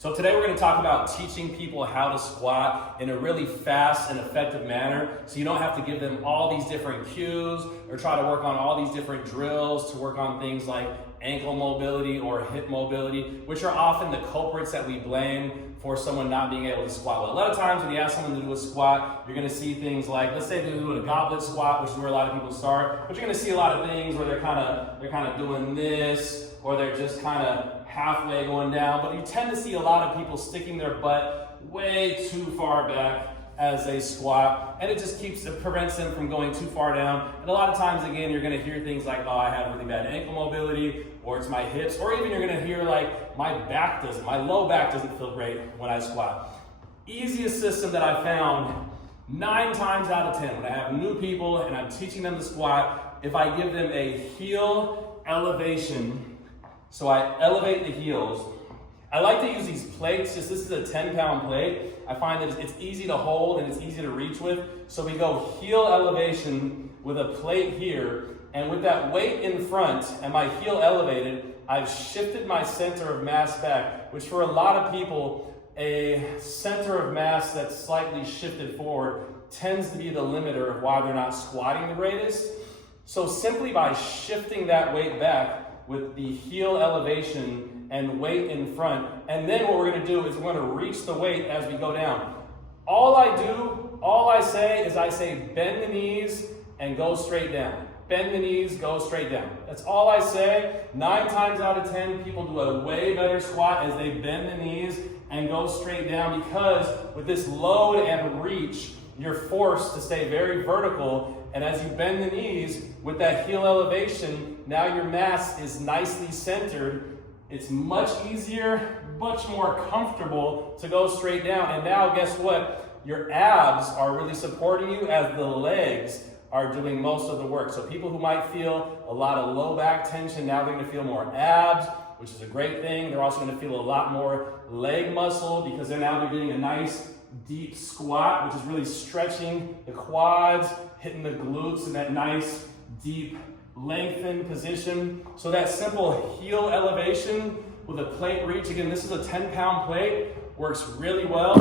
So today we're going to talk about teaching people how to squat in a really fast and effective manner, so you don't have to give them all these different cues or try to work on all these different drills to work on things like ankle mobility or hip mobility, which are often the culprits that we blame for someone not being able to squat well. A lot of times when you ask someone to do a squat, you're going to see things like, let's say they're doing a goblet squat, which is where a lot of people start, but you're going to see a lot of things where they're kind of doing this, or they're just kind of halfway going down, but you tend to see a lot of people sticking their butt way too far back as they squat, and it just prevents them from going too far down. And a lot of times, again, you're going to hear things like, oh, I have really bad ankle mobility, or it's my hips, or even you're going to hear like, my low back doesn't feel great when I squat. Easiest system that I found, 9 times out of 10, when I have new people and I'm teaching them to squat, if I give them a heel elevation, so I elevate the heels. I like to use these plates, this is a 10-pound plate. I find that it's easy to hold and it's easy to reach with. So we go heel elevation with a plate here, and with that weight in front and my heel elevated, I've shifted my center of mass back, which for a lot of people, a center of mass that's slightly shifted forward tends to be the limiter of why they're not squatting the greatest. So simply by shifting that weight back with the heel elevation and weight in front, and then what we're going to do is we're going to reach the weight as we go down. All I say is bend the knees and go straight down. Bend the knees, go straight down. That's all I say. 9 times out of 10, people do a way better squat as they bend the knees and go straight down, because with this load and reach, you're forced to stay very vertical. And as you bend the knees with that heel elevation, now your mass is nicely centered. It's much easier, much more comfortable to go straight down. And now guess what? Your abs are really supporting you as the legs are doing most of the work. So people who might feel a lot of low back tension, now they're going to feel more abs, which is a great thing. They're also going to feel a lot more leg muscle, because they're getting a nice deep squat, which is really stretching the quads, hitting the glutes in that nice deep lengthened position. So that simple heel elevation with a plate reach, again, this is a 10-pound plate, works really well.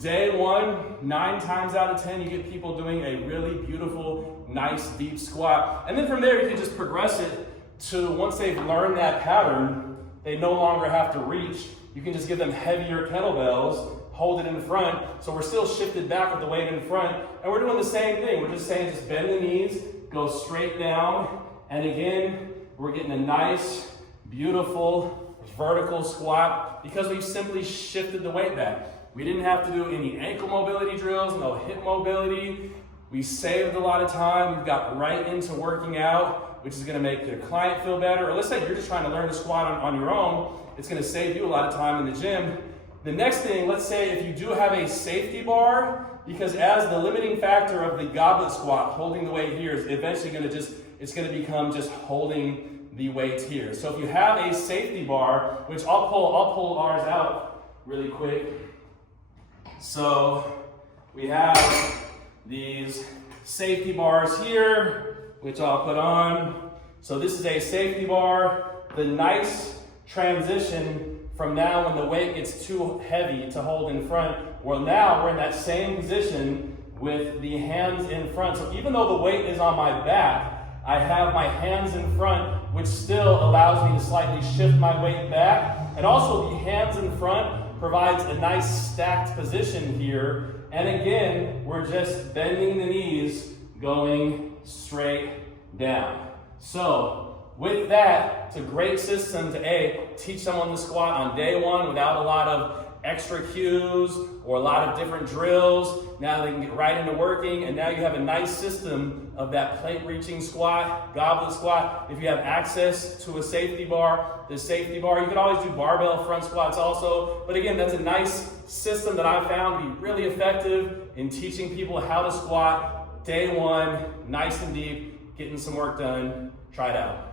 Day 1, 9 times out of 10, you get people doing a really beautiful, nice deep squat. And then from there, you can just progress it to, once they've learned that pattern, they no longer have to reach. You can just give them heavier kettlebells, hold it in front, so we're still shifted back with the weight in front, and we're doing the same thing. We're just saying, just bend the knees, go straight down, and again, we're getting a nice, beautiful, vertical squat because we've simply shifted the weight back. We didn't have to do any ankle mobility drills, no hip mobility. We saved a lot of time. We've got right into working out, which is gonna make your client feel better. Or let's say you're just trying to learn to squat on your own. It's gonna save you a lot of time in the gym. The next thing, let's say if you do have a safety bar, because as the limiting factor of the goblet squat, holding the weight here is eventually it's gonna become just holding the weight here. So if you have a safety bar, which I'll pull ours out really quick. So we have these safety bars here, which I'll put on. So this is a safety bar. The nice transition from now when the weight gets too heavy to hold in front, well, now we're in that same position with the hands in front. So even though the weight is on my back, I have my hands in front, which still allows me to slightly shift my weight back. And also the hands in front provides a nice stacked position here. And again, we're just bending the knees, going straight down. So with that, it's a great system to teach someone to squat on day 1 without a lot of extra cues or a lot of different drills. Now they can get right into working, and now you have a nice system of that plate reaching squat, goblet squat. If you have access to a safety bar, you can always do barbell front squats also. But again, that's a nice system that I found to be really effective in teaching people how to squat day 1, nice and deep, getting some work done. Try it out.